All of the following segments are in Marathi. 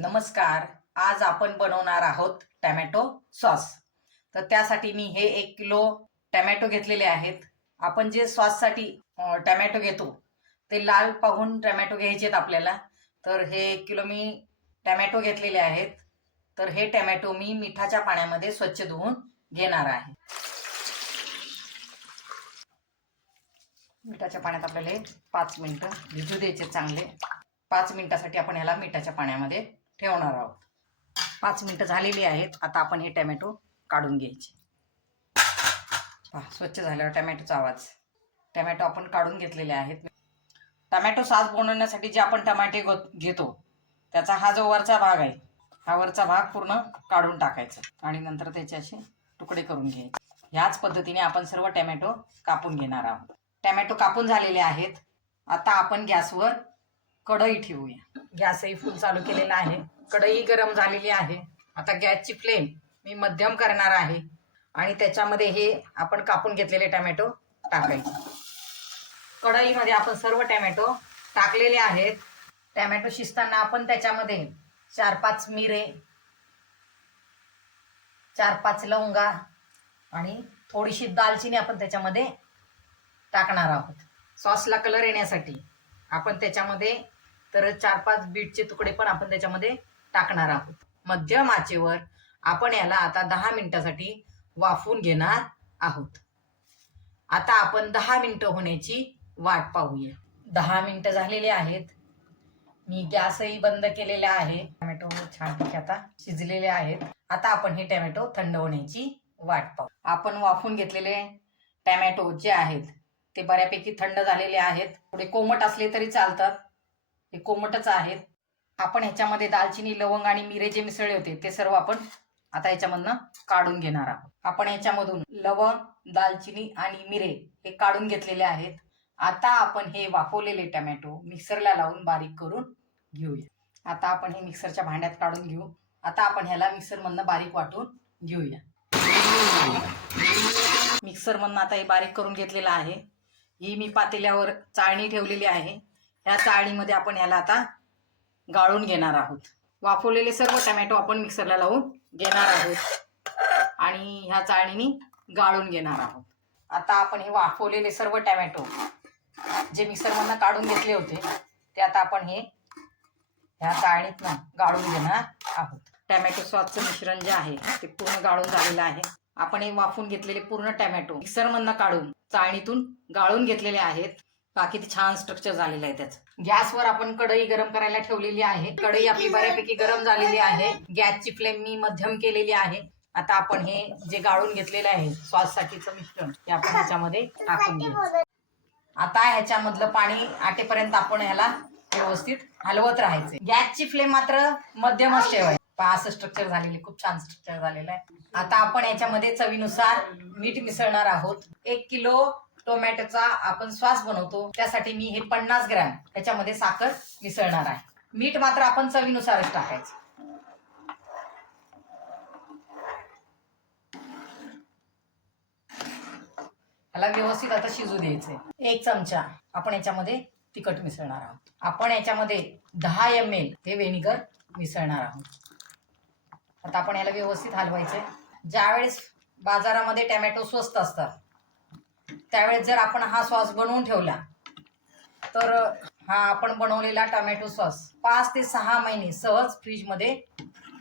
नमस्कार. आज आपण बनवणार आहोत टॅमॅटो सॉस. तर त्यासाठी मी हे 1 किलो टॅमॅटो घेतलेले आहेत. आपण जे सॉससाठी टॅमॅटो घेतो ते लाल पाहून टॅमॅटो घ्यायचे आहेत आपल्याला. तर हे 1 किलो मी टॅमॅटो घेतलेले आहेत. तर हे टॅमॅटो मी मिठाच्या पाण्यामध्ये स्वच्छ धुवून घेणार आहे. मिठाच्या पाण्यात आपल्याला 5 मिनिटं भिजू द्यायचे चांगले. 5 मिनिटासाठी आपण ह्याला मिठाच्या पाण्यामध्ये ठेवणार आहोत. 5 मिनिटं झालेली आहेत. आता आपण हे टॅमॅटो काढून घ्यायचे. स्वच्छ झाल्यावर टॅमॅटोचा आवाज. टॅमॅटो आपण काढून घेतलेले आहेत. टॅमॅटो सॉस बनवण्यासाठी जे आपण टमाटे घेतो त्याचा हा जो वरचा भाग आहे, हा वरचा भाग पूर्ण काढून टाकायचा आणि नंतर त्याचे असे तुकडे करून घ्यायचे. ह्याच पद्धतीने आपण सर्व टॅमॅटो कापून घेणार आहोत. टॅमॅटो कापून झालेले आहेत. आता आपण गॅसवर कढई ठेवूया. गॅसही फुल चालू केलेला आहे. कढई गरम झालेली आहे. आता गॅसची फ्लेम मी मध्यम करणार आहे आणि त्याच्यामध्ये हे आपण कापून घेतलेले टॅमॅटो टाकायचे. कढईमध्ये आपण सर्व टॅमॅटो टाकलेले आहेत. टॅमॅटो शिजताना आपण त्याच्यामध्ये 4-5 मिरे, 4-5 लवंगा आणि थोडीशी दालचिनी आपण त्याच्यामध्ये टाकणार आहोत. सॉसला कलर येण्यासाठी आपण त्याच्यामध्ये 4-5 बीटचे तुकडे पण आपण त्याच्यामध्ये टाकणार आहोत. मध्यम आचेवर आपण याला आता 10 मिनिटासाठी वाफवून घेणार आहोत. आता आपण 10 मिनिटं होण्याची वाट पाहूया. 10 मिनिटं झालेले आहेत. मी गॅसही बंद केलेला आहे. टॅमॅटो छानपैकी आता शिजलेले आहेत. आता आपण हे टॅमॅटो थंड होण्याची वाट पाहू. आपण वाफवून घेतलेले टॅमॅटो जे आहेत ते बऱ्यापैकी थंड झालेले आहेत. थोडे कोमट असले तरी चालतात. हे कोमटच आहेत. आपण ह्याच्यामध्ये दालचिनी, लवंग आणि मिरे जे मिसळले होते ते सर्व आपण आता ह्याच्यामधनं काढून घेणार आहोत. आपण ह्याच्यामधून लवंग, दालचिनी आणि मिरे हे काढून घेतलेले आहेत. आता आपण हे वाफवलेले टॅमॅटो मिक्सरला लावून बारीक करून घेऊया. आता आपण हे मिक्सरच्या भांड्यात काढून घेऊ. आता आपण ह्याला मिक्सरमधनं बारीक वाटून घेऊया. मिक्सरमधनं आता हे बारीक करून घेतलेलं आहे. ही मी पातेल्यावर चाळणी ठेवलेली आहे. ह्या चाळणीमध्ये आपण ह्याला आता गाळून घेणार आहोत. वाफवलेले सर्व टॅमॅटो आपण मिक्सरला लावून घेणार आहोत आणि ह्या चाळणीने गाळून घेणार आहोत. आता आपण हे वाफवलेले सर्व टॅमॅटो जे मिक्सरमधनं काढून घेतले होते ते आता आपण हे ह्या चाळणीतनं गाळून घेणार आहोत. टॅमॅटो सॉसचं मिश्रण जे आहे ते पूर्ण गाळून झालेलं आहे. आपण हे वाफवून घेतलेले पूर्ण टॅमॅटो मिक्सरमधनं काढून चाळणीतून गाळून घेतलेले आहेत. किती छान स्ट्रक्चर झालेलं आहे त्याचं. गॅसवर आपण कढई गरम करायला ठेवलेली आहे. कढई आपली बऱ्यापैकी गरम झालेली आहे. गॅसची फ्लेम मी मध्यम केलेली आहे. आता आपण हे जे गाळून घेतलेलं आहे सॉससाठीचं मिश्रण ते आपण ह्याच्यामध्ये टाकून घेऊ. आता ह्याच्यामधलं पाणी आटेपर्यंत आपण ह्याला व्यवस्थित हलवत राहायचे. गॅसची फ्लेम मात्र मध्यमच ठेवायची. असं स्ट्रक्चर झालेले, खूप छान स्ट्रक्चर झालेलं आहे. आता आपण याच्यामध्ये चवीनुसार मीठ मिसळणार आहोत. 1 किलो टोमॅटोचा आपण सॉस बनवतो त्यासाठी मी हे 50 ग्रॅम त्याच्यामध्ये साखर मिसळणार आहे. मीठ मात्र आपण चवीनुसारच टाकायचं. याला व्यवस्थित आता शिजू द्यायचंय. 1 चमचा आपण याच्यामध्ये तिखट मिसळणार आहोत. आपण याच्यामध्ये 10 ml हे व्हिनेगर मिसळणार आहोत. आता आपण याला व्यवस्थित हलवायचंय. ज्यावेळेस बाजारामध्ये टॅमॅटो स्वस्त असतात त्यावेळेस जर आपण हा सॉस बनवून ठेवला तर हा आपण बनवलेला टोमॅटो सॉस 5 ते 6 महिने सहज फ्रीजमध्ये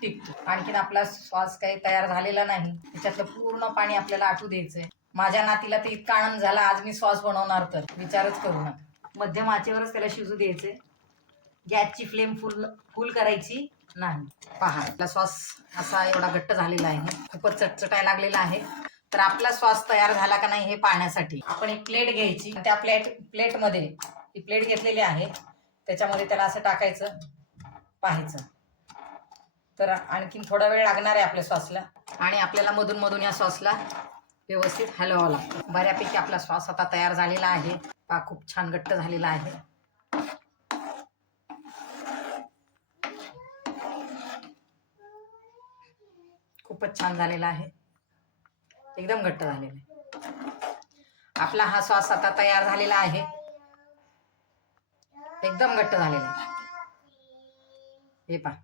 टिकतो. आणखीन आपला सॉस काही तयार झालेला नाही. त्याच्यातलं पूर्ण पाणी आपल्याला आटू द्यायचंय. माझ्या नातीला तर इतका आनंद झाला आज मी सॉस बनवणार तर विचारच करू नका. मध्यम आचेवरच त्याला शिजू द्यायचंय. गॅसची फ्लेम फुल करायची नाही. पहा आपला सॉस असा एवढा घट्ट झालेला आहे. खूपच चटचटायला लागलेला आहे. तर आपला सॉस तयार झाला का नाही हे पाहण्यासाठी आपण एक प्लेट घ्यायची. त्या प्लेटमध्ये ही प्लेट घेतलेली आहे त्याच्यामध्ये त्याला असं टाकायचं, पाहायचं. तर आणखीन थोडा वेळ लागणार आहे आपल्या सॉसला आणि आपल्याला मधून मधून या सॉसला व्यवस्थित हलवावं लागतं. बऱ्यापैकी आपला सॉस आता तयार झालेला आहे. पहा खूप छान घट्ट झालेला आहे. खूपच छान झालेला आहे. एकदम घट्ट झालेला आहे. आपला हा सॉस आता तयार झालेला आहे. एकदम घट्ट झालेला आहे. हे पहा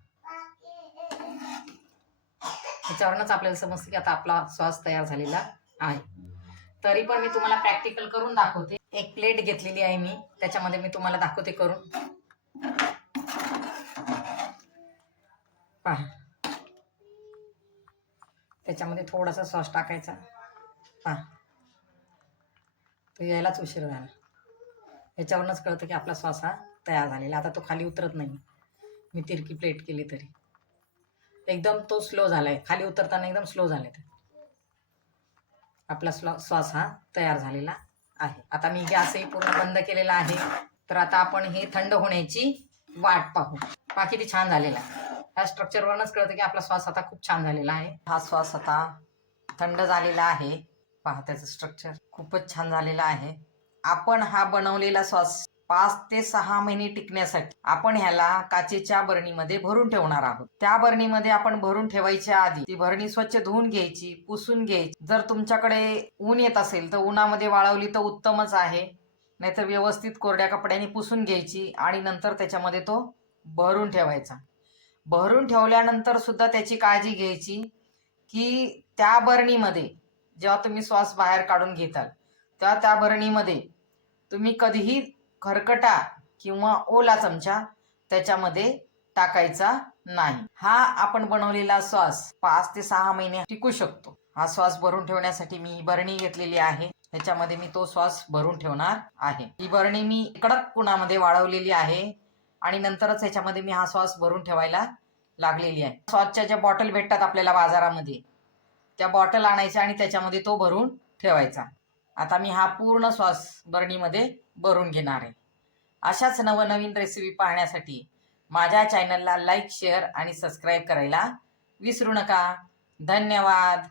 ह्याच्यावरूनच आपल्याला समजतं की आता आपला सॉस तयार झालेला आहे. तरी पण मी तुम्हाला प्रॅक्टिकल करून दाखवते. एक प्लेट घेतलेली आहे मी, त्याच्यामध्ये मी तुम्हाला दाखवते करून. पहा, त्याच्यामध्ये थोडासा सॉस टाकायचा. पहा, तो यायलाच उशीर झाला. ह्याच्यावरूनच कळतं की आपला सॉस हा तयार झालेला. आता तो खाली उतरत नाही. मी तिरकी प्लेट केली तरी एकदम तो स्लो झालाय, खाली उतरताना एकदम स्लो झालाय. आपला सॉस हा तयार झालेला आहे. आता मी गॅसही पूर्ण बंद केलेला आहे. तर आता आपण हे थंड होण्याची वाट पाहू. पहा किती छान झालेला आहे. ह्या स्ट्रक्चरवरूनच कळतं की आपला सॉस आता खूप छान झालेला आहे. हा सॉस आता थंड झालेला आहे. पहा त्याचं स्ट्रक्चर खूपच छान झालेलं आहे. आपण हा बनवलेला सॉस 5 ते 6 महिने टिकण्यासाठी आपण ह्याला काचेच्या बरणीमध्ये भरून ठेवणार आहोत. त्या बरणीमध्ये आपण भरून ठेवायच्या आधी ती बरणी स्वच्छ धुवून घ्यायची, पुसून घ्यायची. जर तुमच्याकडे ऊन येत असेल तर उन्हामध्ये वाळवली तर उत्तमच आहे. नाहीतर व्यवस्थित कोरड्या कपड्याने पुसून घ्यायची आणि नंतर त्याच्यामध्ये तो भरून ठेवायचा. भरून ठेवल्यानंतर सुद्धा त्याची काळजी घ्यायची की त्या बरणीमध्ये जेव्हा तुम्ही सॉस बाहेर काढून घेताल तेव्हा त्या बरणीमध्ये तुम्ही कधीही खरकटा किंवा ओला चमचा त्याच्यामध्ये टाकायचा नाही. हा आपण बनवलेला सॉस 5 ते 6 महिने टिकू शकतो. हा सॉस भरून ठेवण्यासाठी मी बरणी घेतलेली आहे. त्याच्यामध्ये मी तो सॉस भरून ठेवणार आहे. ही बरणी मी कडक उन्हामध्ये वाळवलेली आहे आणि नंतरच ह्याच्यामध्ये मी हा सॉस भरून ठेवायला लागलेली आहे. सॉसच्या ज्या बॉटल भेटतात आपल्याला बाजारामध्ये त्या बॉटल आणायच्या आणि त्याच्यामध्ये तो भरून ठेवायचा. आता मी हा पूर्ण सॉस बरणीमध्ये भरून घेणार आहे. अशाच नवनवीन रेसिपी पाहण्यासाठी माझ्या चॅनलला लाईक, शेअर आणि सबस्क्राईब करायला विसरू नका. धन्यवाद.